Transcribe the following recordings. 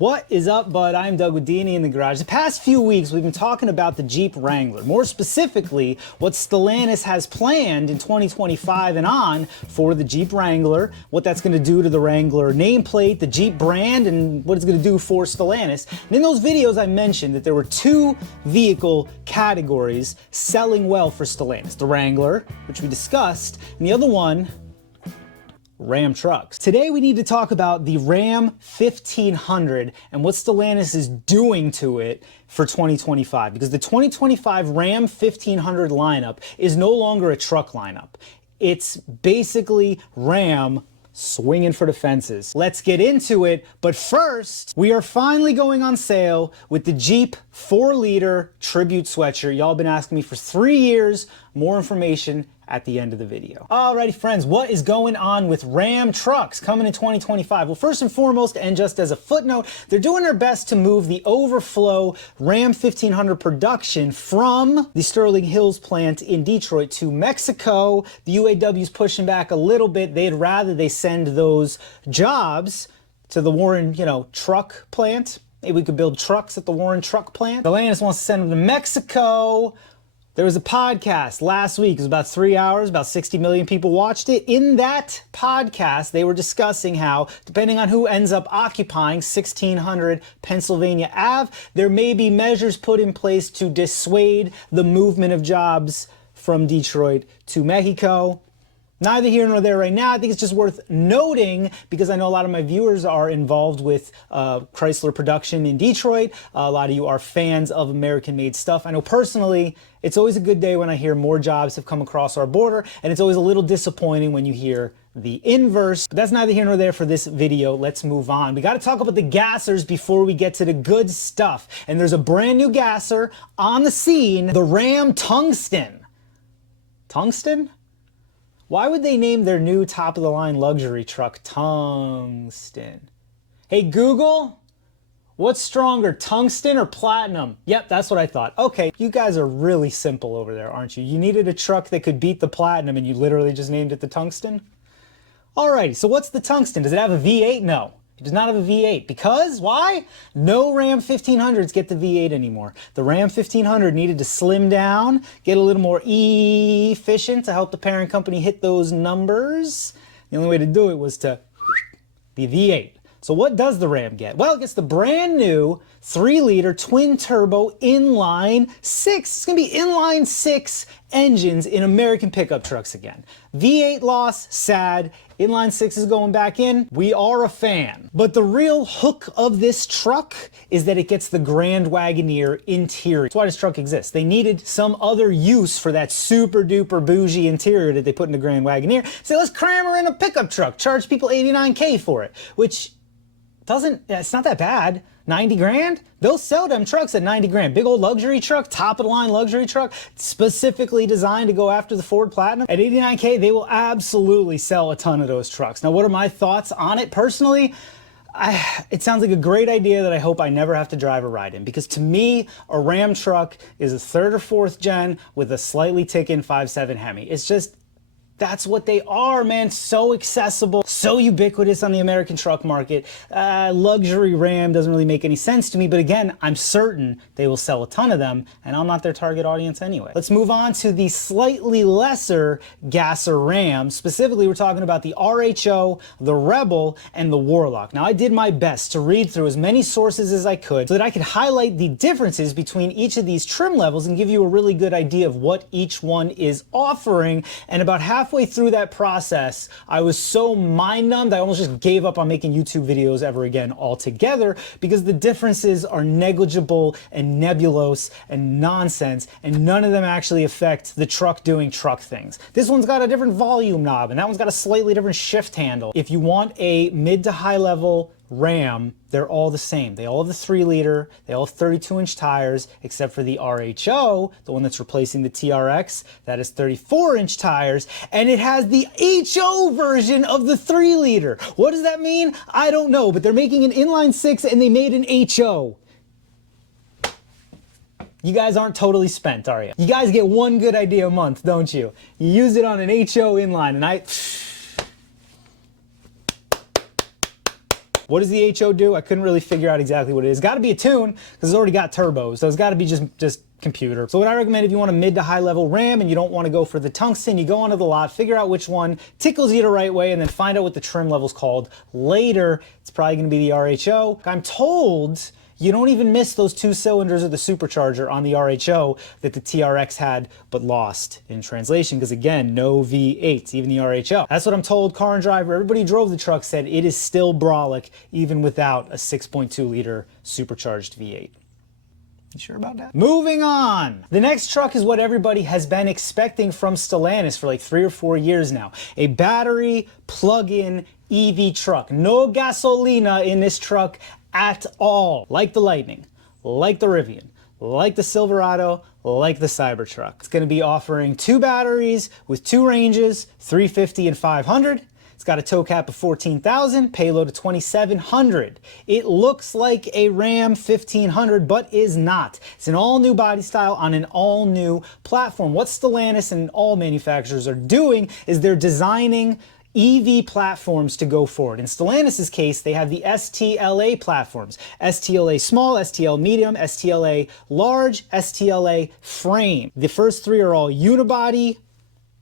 What is up, bud? I'm Doug with D&E in the Garage. The past few weeks, we've been talking about the Jeep Wrangler. More specifically, what Stellantis has planned in 2025 and on for the Jeep Wrangler, what that's going to do to the Wrangler nameplate, the Jeep brand, and what it's going to do for Stellantis. And in those videos, I mentioned that there were two vehicle categories selling well for Stellantis. The Wrangler, which we discussed, and the other one, Ram trucks. Today we need to talk about the Ram 1500 and what Stellantis is doing to it for 2025, because the 2025 Ram 1500 lineup is no longer a truck lineup. It's basically Ram swinging for the fences. Let's get into it, but first, we are finally going on sale with the Jeep 4-liter Tribute sweatshirt. Y'all been asking me for 3 years. More information at the end of the video. Alrighty friends, what is going on with Ram trucks coming in 2025? Well, first and foremost, and just as a footnote, they're doing their best to move the overflow Ram 1500 production from the Sterling Hills plant in Detroit to Mexico. The UAW's pushing back a little bit. They'd rather they send those jobs to the Warren, truck plant. Maybe we could build trucks at the Warren truck plant. Stellantis wants to send them to Mexico. There was a podcast last week, it was about 3 hours, about 60 million people watched it. In that podcast, they were discussing how, depending on who ends up occupying 1600 Pennsylvania Ave, there may be measures put in place to dissuade the movement of jobs from Detroit to Mexico. Neither here nor there right now. I think it's just worth noting because I know a lot of my viewers are involved with Chrysler production in Detroit. A lot of you are fans of American-made stuff. I know personally, it's always a good day when I hear more jobs have come across our border, and it's always a little disappointing when you hear the inverse. But that's neither here nor there for this video. Let's move on. We got to talk about the gassers before we get to the good stuff. And there's a brand new gasser on the scene, the Ram Tungsten. Tungsten? Why would they name their new top-of-the-line luxury truck Tungsten? Hey Google, what's stronger, tungsten or platinum? Yep, that's what I thought. Okay, you guys are really simple over there, aren't you? You needed a truck that could beat the platinum and you literally just named it the Tungsten? Alrighty, so what's the Tungsten? Does it have a V8? No. It does not have a V8. Because, why? No Ram 1500s get the V8 anymore. The Ram 1500 needed to slim down, get a little more efficient to help the parent company hit those numbers. The only way to do it was to the V8. So what does the Ram get? Well, it gets the brand new 3-liter twin-turbo inline 6. It's going to be inline 6 engines in American pickup trucks again. V8 loss, sad. Inline 6 is going back in. We are a fan. But the real hook of this truck is that it gets the Grand Wagoneer interior. That's why this truck exists. They needed some other use for that super duper bougie interior that they put in the Grand Wagoneer. So let's cram her in a pickup truck, charge people $89K for it, which it's not that bad. 90 grand? They'll sell them trucks at 90 grand. Big old luxury truck, top of the line luxury truck, specifically designed to go after the Ford Platinum. At 89K, they will absolutely sell a ton of those trucks. Now, what are my thoughts on it personally? It sounds like a great idea that I hope I never have to drive or ride in, because to me, a Ram truck is a 3rd or 4th gen with a slightly ticking 5.7 Hemi. It's just, that's what they are, man. So accessible, so ubiquitous on the American truck market. Luxury Ram doesn't really make any sense to me, but again, I'm certain they will sell a ton of them, and I'm not their target audience anyway. Let's move on to the slightly lesser gasser Ram. Specifically, we're talking about the RHO, the Rebel, and the Warlock. Now, I did my best to read through as many sources as I could so that I could highlight the differences between each of these trim levels and give you a really good idea of what each one is offering. And about halfway through that process, I was so mind-numbed, I almost just gave up on making YouTube videos ever again altogether, because the differences are negligible and nebulous and nonsense, and none of them actually affect the truck doing truck things. This one's got a different volume knob, and that one's got a slightly different shift handle. If you want a mid to high level Ram, they're all the same. They all have the 3-liter, they all have 32-inch tires, except for the RHO, the one that's replacing the TRX, that is 34-inch tires, and it has the HO version of the 3-liter. What does that mean? I don't know, but they're making an inline 6 and they made an HO. You guys aren't totally spent, are you? You guys get one good idea a month, don't you? You use it on an HO inline, and What does the HO do? I couldn't really figure out exactly what it is. Got to be a tune, because it's already got turbos, so it's got to be just computer. So what I recommend, if you want a mid to high level RAM and you don't want to go for the tungsten, you go onto the lot, figure out which one tickles you the right way, and then find out what the trim level's called later. It's probably going to be the RHO. I'm told you don't even miss those 2 cylinders of the supercharger on the RHO that the TRX had but lost in translation, because again, no V8s, even the RHO. That's what I'm told. Car and Driver, everybody who drove the truck said it is still brolic even without a 6.2 liter supercharged V8. You sure about that? Moving on. The next truck is what everybody has been expecting from Stellantis for like 3 or 4 years now. A battery plug-in EV truck. No gasolina in this truck at all. Like the Lightning, like the Rivian, like the Silverado, like the Cybertruck. It's going to be offering 2 batteries with 2 ranges, 350 and 500. It's got a tow cap of 14,000, payload of 2,700. It looks like a Ram 1500, but is not. It's an all-new body style on an all-new platform. What Stellantis and all manufacturers are doing is they're designing EV platforms to go forward. In Stellantis' case, they have the STLA platforms. STLA small, STL medium, STLA large, STLA frame. The first 3 are all unibody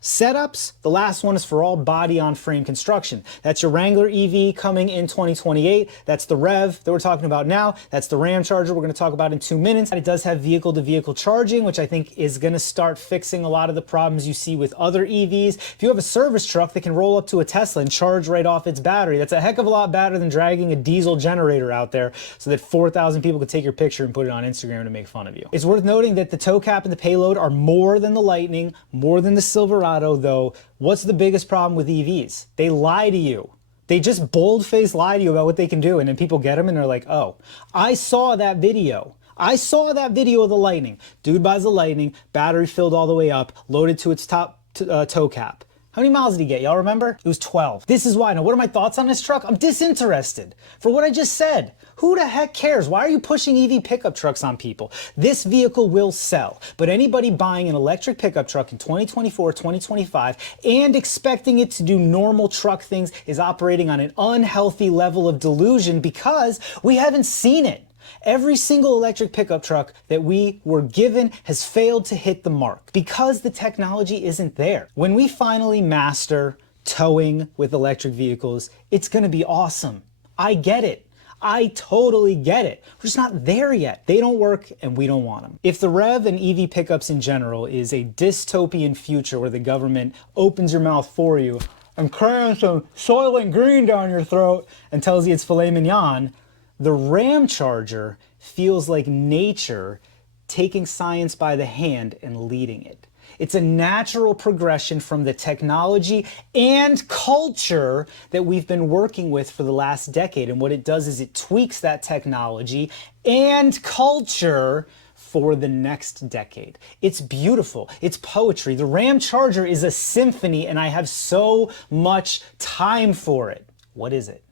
setups. The last one is for all body-on-frame construction. That's your Wrangler EV coming in 2028. That's the Rev that we're talking about now. That's the RAMCHARGER we're going to talk about in 2 minutes. It does have vehicle-to-vehicle charging, which I think is going to start fixing a lot of the problems you see with other EVs. If you have a service truck that can roll up to a Tesla and charge right off its battery, that's a heck of a lot better than dragging a diesel generator out there so that 4,000 people could take your picture and put it on Instagram to make fun of you. It's worth noting that the tow cap and the payload are more than the Lightning, more than the Silverado. Though, what's the biggest problem with EVs? They lie to you. They just bold-faced lie to you about what they can do, and then people get them and they're like, oh, I saw that video. I saw that video of the Lightning. Dude buys the Lightning, battery filled all the way up, loaded to its top tow cap. How many miles did he get? Y'all remember? It was 12. This is why. Now, what are my thoughts on this truck? I'm disinterested for what I just said. Who the heck cares? Why are you pushing EV pickup trucks on people? This vehicle will sell, but anybody buying an electric pickup truck in 2024, 2025, and expecting it to do normal truck things is operating on an unhealthy level of delusion, because we haven't seen it. Every single electric pickup truck that we were given has failed to hit the mark because the technology isn't there. When we finally master towing with electric vehicles, it's going to be awesome. I get it. I totally get it. We're just not there yet. They don't work and we don't want them. If the Rev and EV pickups in general is a dystopian future where the government opens your mouth for you and crams some Soylent Green down your throat and tells you it's filet mignon, the RAMCHARGER feels like nature taking science by the hand and leading it. It's a natural progression from the technology and culture that we've been working with for the last decade. And what it does is it tweaks that technology and culture for the next decade. It's beautiful. It's poetry. The RAMCHARGER is a symphony, and I have so much time for it. What is it?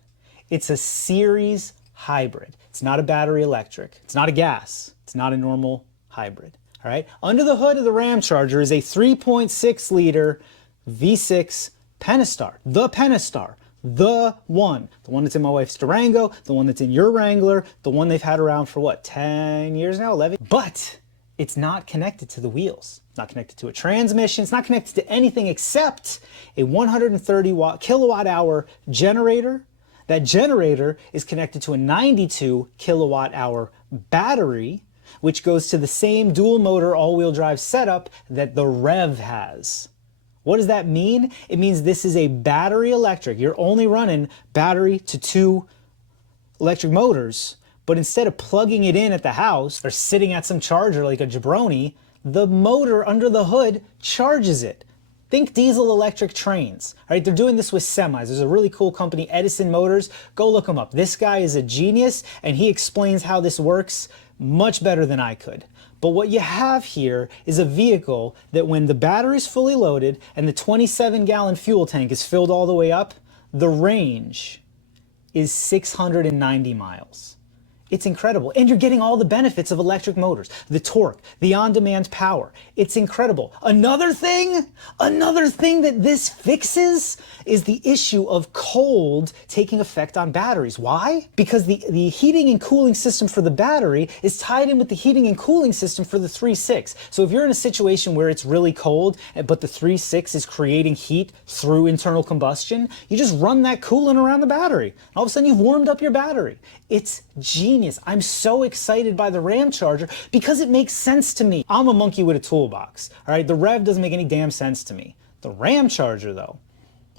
It's a series hybrid. It's not a battery electric. It's not a gas. It's not a normal hybrid. All right. Under the hood of the RAMCHARGER is a 3.6 liter V6 Pentastar. The Pentastar. The one that's in my wife's Durango, the one that's in your Wrangler, the one they've had around for what, 10 years now, 11? But it's not connected to the wheels. It's not connected to a transmission. It's not connected to anything except a 130 kilowatt hour generator. That generator is connected to a 92 kilowatt hour battery, which goes to the same dual motor all-wheel drive setup that the Rev has. What does that mean? It means this is a battery electric. You're only running battery to 2 electric motors, but instead of plugging it in at the house or sitting at some charger like a jabroni, the motor under the hood charges it. Think diesel electric trains. All right, they're doing this with semis. There's a really cool company, Edison Motors. Go look them up. This guy is a genius, and he explains how this works much better than I could. But what you have here is a vehicle that when the battery's fully loaded and the 27-gallon fuel tank is filled all the way up, the range is 690 miles. It's incredible. And you're getting all the benefits of electric motors, the torque, the on-demand power. It's incredible. Another thing that this fixes is the issue of cold taking effect on batteries. Why? Because the heating and cooling system for the battery is tied in with the heating and cooling system for the 3.6. So if you're in a situation where it's really cold, but the 3.6 is creating heat through internal combustion, you just run that coolant around the battery. All of a sudden you've warmed up your battery. It's genius. I'm so excited by the RAMCHARGER because it makes sense to me. I'm a monkey with a toolbox. All right, the Rev doesn't make any damn sense to me. The RAMCHARGER though,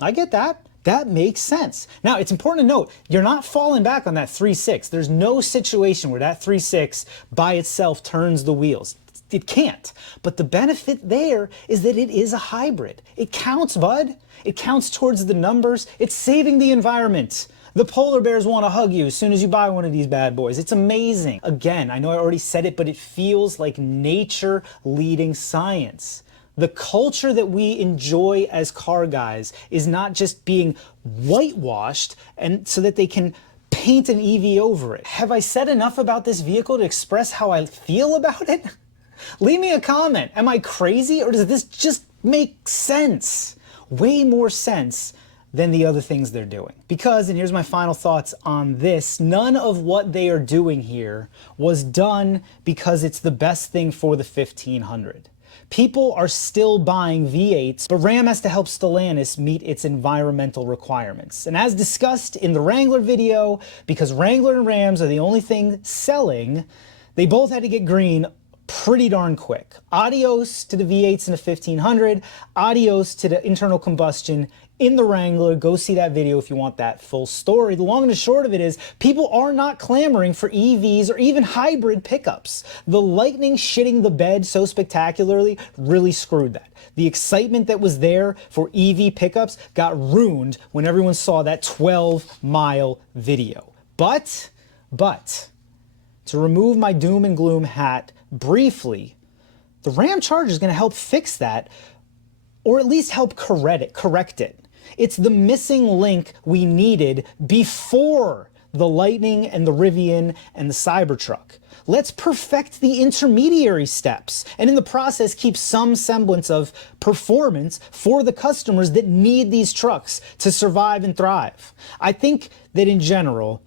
I get that. That makes sense. Now, it's important to note, you're not falling back on that 3.6. There's no situation where that 3.6 by itself turns the wheels. It can't. But the benefit there is that it is a hybrid. It counts, bud. It counts towards the numbers. It's saving the environment. The polar bears want to hug you as soon as you buy one of these bad boys. It's amazing. Again, I know I already said it, but it feels like nature leading science. The culture that we enjoy as car guys is not just being whitewashed and so that they can paint an EV over it. Have I said enough about this vehicle to express how I feel about it? Leave me a comment. Am I crazy or does this just make sense? Way more sense than the other things they're doing. Because, and here's my final thoughts on this, none of what they are doing here was done because it's the best thing for the 1500. People are still buying V8s, but Ram has to help Stellantis meet its environmental requirements. And as discussed in the Wrangler video, because Wrangler and Rams are the only thing selling, they both had to get green pretty darn quick. Adios to the V8s in the 1500, adios to the internal combustion in the Wrangler. Go see that video if you want that full story. The long and the short of it is, people are not clamoring for EVs or even hybrid pickups. The lightning shitting the bed so spectacularly really screwed that. The excitement that was there for EV pickups got ruined when everyone saw that 12-mile video. But, to remove my doom and gloom hat briefly, the RAMCHARGER is going to help fix that, or at least help correct it. It's the missing link we needed before the Lightning and the Rivian and the Cybertruck. Let's perfect the intermediary steps and in the process keep some semblance of performance for the customers that need these trucks to survive and thrive. I think that in general,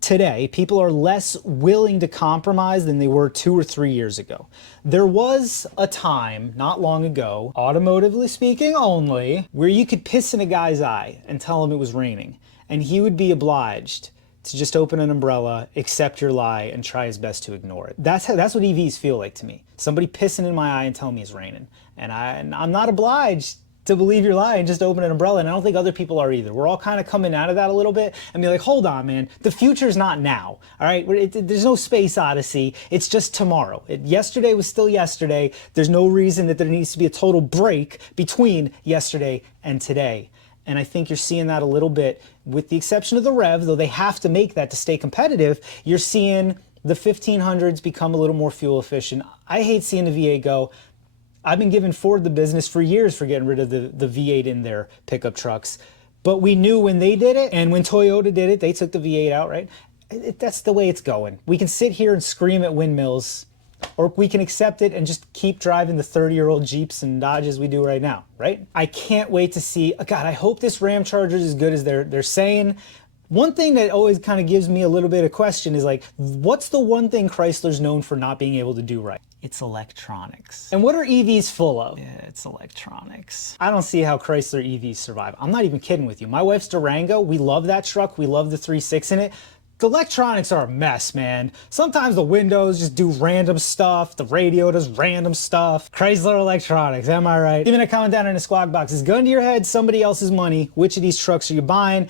today, people are less willing to compromise than they were 2 or 3 years ago. There was a time, not long ago, automotively speaking only, where you could piss in a guy's eye and tell him it was raining, and he would be obliged to just open an umbrella, accept your lie, and try his best to ignore it. That's what EVs feel like to me. Somebody pissing in my eye and telling me it's raining. And I'm not obliged to believe your lie and just open an umbrella, and I don't think other people are either. We're all kind of coming out of that a little bit and be like, hold on, man, the future's not now, all right? There's no space odyssey, it's just tomorrow. Yesterday was still yesterday. There's no reason that there needs to be a total break between yesterday and today. And I think you're seeing that a little bit, with the exception of the Rev, though they have to make that to stay competitive. You're seeing the 1500s become a little more fuel efficient. I hate seeing the V8 go. I've been giving Ford the business for years for getting rid of the V8 in their pickup trucks. But we knew when they did it, and when Toyota did it, they took the V8 out, right? That's the way it's going. We can sit here and scream at windmills, or we can accept it and just keep driving the 30-year-old Jeeps and Dodges we do right now, right? I can't wait to see, God, I hope this RAMCHARGER is as good as they're saying. One thing that always kind of gives me a little bit of question is like, what's the one thing Chrysler's known for not being able to do right? It's electronics. And what are EVs full of? Yeah, it's electronics. I don't see how Chrysler EVs survive. I'm not even kidding with you. My wife's Durango, we love that truck. We love the 3.6 in it. The electronics are a mess, man. Sometimes the windows just do random stuff. The radio does random stuff. Chrysler Electronics, am I right? Even a comment down in the squawk box is gun to your head, somebody else's money. Which of these trucks are you buying?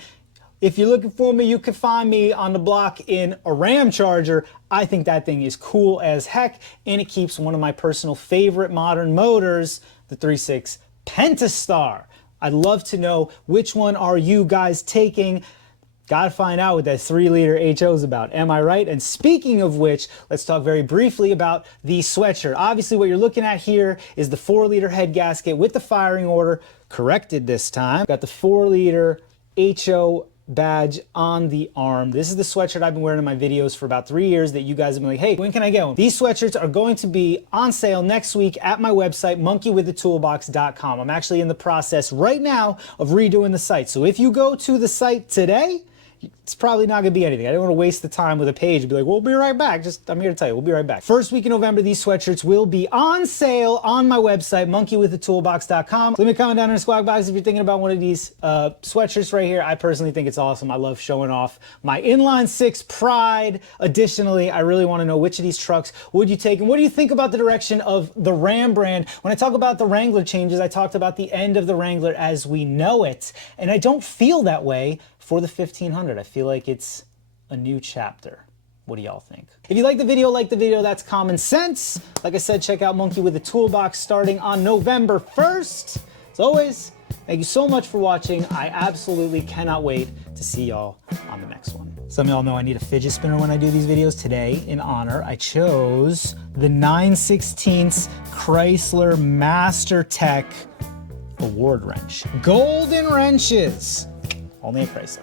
If you're looking for me, you can find me on the block in a RAMCHARGER. I think that thing is cool as heck, and it keeps one of my personal favorite modern motors, the 3.6 Pentastar. I'd love to know, which one are you guys taking? Gotta find out what that 3-liter HO is about. Am I right? And speaking of which, let's talk very briefly about the sweatshirt. Obviously, what you're looking at here is the 4-liter head gasket with the firing order, corrected this time. Got the 4-liter HO badge on the arm. This is the sweatshirt I've been wearing in my videos for about 3 years that you guys have been like, hey, when can I get one? These sweatshirts are going to be on sale next week at my website, monkeywiththetoolbox.com. I'm actually in the process right now of redoing the site. So if you go to the site today, it's probably not gonna be anything. I don't want to waste the time with a page and be like, we'll be right back. I'm here to tell you, we'll be right back. First week in November, these sweatshirts will be on sale on my website, monkeywiththetoolbox.com. Let me comment down in the squawk box if you're thinking about one of these sweatshirts right here. I personally think it's awesome. I love showing off my inline six pride. Additionally, I really want to know which of these trucks would you take, and what do you think about the direction of the Ram brand? When I talk about the Wrangler changes, I talked about the end of the Wrangler as we know it, and I don't feel that way for the 1500. I feel like it's a new chapter. What do y'all think? If you like the video, that's common sense. Like I said, check out Monkey with the Toolbox starting on November 1st. As always, thank you so much for watching. I absolutely cannot wait to see y'all on the next one. Some of y'all know I need a fidget spinner when I do these videos. Today, in honor, I chose the 9/16 Chrysler Master Tech Award Wrench. Golden wrenches. Only at Chrysler.